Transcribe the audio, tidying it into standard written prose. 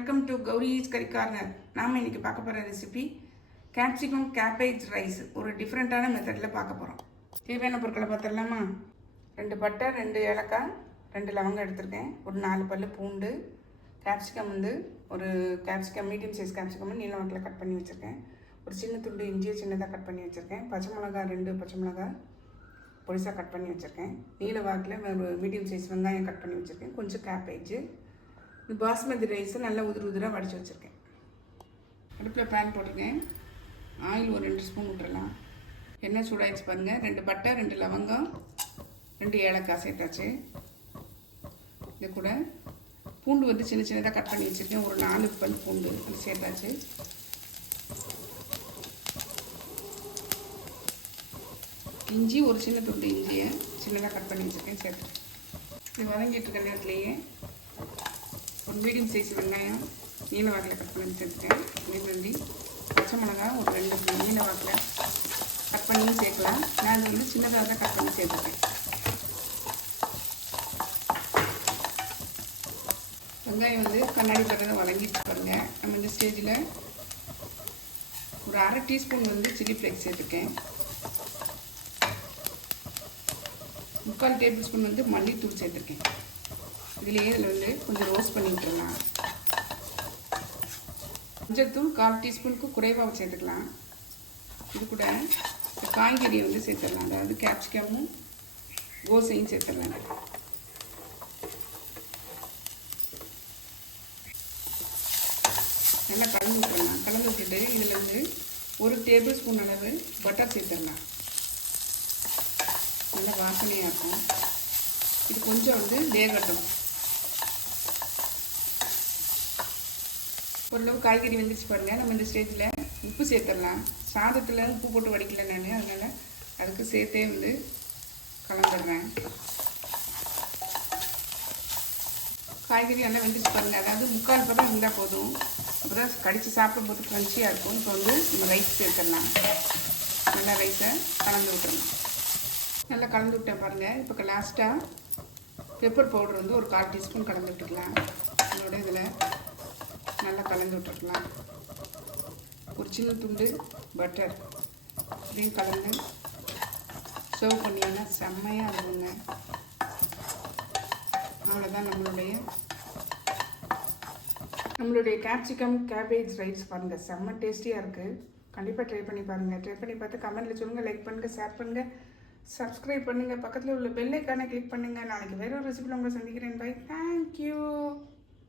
Welcome to Gowri's கறி corner. நாம் இன்றைக்கி பார்க்க போகிற ரெசிபி கேப்சிகம் கேபேஜ் ரைஸ். ஒரு டிஃப்ரெண்ட்டான மெத்தடில் பார்க்க போகிறோம். தேவையான பொருட்களை பார்த்துடலாமா? 2 பட்டை, 2 ஏலக்காய், 2 லவங்கம் எடுத்திருக்கேன். ஒரு 4 பல் பூண்டு, கேப்சிகம் ஒரு கேப்சிகம் மீடியம் சைஸ் கேப்சிகம் நீல வாக்கில் கட் பண்ணி வச்சுருக்கேன். ஒரு சின்ன துண்டு இஞ்சியை சின்னதாக கட் பண்ணி வச்சுருக்கேன். பச்சை மிளகாய் 2 பச்சை மிளகாய் பொடிசாக கட் பண்ணி வச்சுருக்கேன். நீல வாக்கில் ஒரு மீடியம் சைஸ் வெங்காயம் கட் பண்ணி வச்சுருக்கேன். கொஞ்சம் கேபேஜ். இது பாஸ்மதி ரைஸை நல்லா உதிராக வடித்து வச்சுருக்கேன். அடுப்பில் பேன் போட்டிருக்கேன். ஆயில் ஒரு 2 ஸ்பூன் விட்டுறலாம். எண்ணெய் சூடாகிடுச்சு பாருங்கள். 2 பட்டை, 2 லவங்கம், 2 ஏலக்காய் சேர்த்தாச்சு. இது கூட பூண்டு சின்ன சின்னதாக கட் பண்ணி வச்சுருக்கேன். ஒரு 4 பல் பூண்டு அது சேர்த்தாச்சு. இஞ்சி ஒரு சின்ன துண்டு இஞ்சியை சின்னதாக கட் பண்ணி வச்சுருக்கேன் சேர்த்து. இது வதங்கிட்டு இருக்க நேரத்துலேயே ஒரு மீடியம் சைஸ் வெங்காயம் நீல வாக்கில் கட் பண்ணி சேர்த்துக்கேன். வெள்ளி பச்சை மிளகாய் ஒரு 2 நீல வாக்கில் கட் பண்ணி சேர்க்கலாம். நான் அது சின்னதாக தான் கட் பண்ணி சேர்த்துக்கேன். வெங்காயம் கண்ணாடி பட்டதை வதங்கிட்டு பாருங்க. நம்ம இந்த ஸ்டேஜில் ஒரு 1/2 டீஸ்பூன் சில்லி ஃப்ளேக்ஸ் சேர்த்துக்கேன். 3/4 டேபிள் ஸ்பூன் மல்லித்தூள் சேர்த்துருக்கேன். இதில் கொஞ்சம் ரோஸ்ட் பண்ணி விட்டுடலாம். மஞ்சள்தூள் 1/4 டீஸ்பூனுக்கு குறைவாக சேர்த்துக்கலாம். இது கூட காய்கறியை சேர்த்துடலாம். அதாவது கேப்சிகமும் கோஸையும் சேர்த்துடலாம். நல்லா கலந்து விட்டுடலாம். கலந்து விட்டுட்டு இதில் 1 டேபிள் ஸ்பூன் அளவு பட்டர் சேர்த்துடலாம். நல்லா வாசனையாக இருக்கும். இது கொஞ்சம் வேகட்டும். ஓரளவு காய்கறி வந்துச்சு பாருங்கள். நம்ம இந்த ஸ்டேஜில் உப்பு சேர்த்துடலாம். சாதத்தில் உப்பு போட்டு வடிக்கல நான், அதனால் அதுக்கு சேர்த்தே கலந்துடுறேன். காய்கறி நல்லா வெந்துச்சு பாருங்கள். அதாவது 3/4 பதம் இருந்தால் போதும். அப்போ தான் கடித்து சாப்பிடும்போது க்ரன்ச்சியாக இருக்கும். இப்போ நம்ம ரைஸ் சேர்த்துடலாம். நல்லா ரைஸை கலந்து விட்டுறலாம். நல்லா கலந்து விட்டேன் பாருங்கள். இப்போ லாஸ்ட்டாக பெப்பர் பவுடர் ஒரு 1/4 டீஸ்பூன் கலந்து விட்டுக்கலாம். அதோட இதில் நல்லா கலந்து விட்டுருக்கலாம். ஒரு சின்ன துண்டு பட்டர் இதையும் கலந்து சர்வ் பண்ணிங்கன்னா செம்மையாக இருக்குங்க. அவ்வளோதான் நம்மளுடைய கேப்சிகம் கேபேஜ் ரைஸ் பாருங்கள். செம்ம டேஸ்டியாக இருக்குது. கண்டிப்பாக ட்ரை பண்ணி பாருங்கள். ட்ரை பண்ணி பார்த்து கமெண்ட்டில் சொல்லுங்கள். லைக் பண்ணுங்கள், ஷேர் பண்ணுங்கள், சப்ஸ்கிரைப் பண்ணுங்கள். பக்கத்தில் உள்ள பெல் ஐக்கானை கிளிக் பண்ணுங்கள். நாளைக்கு வேறு ஒரு ரெசிபியில் உங்களை சந்திக்கிறேன். பை. தேங்க்யூ.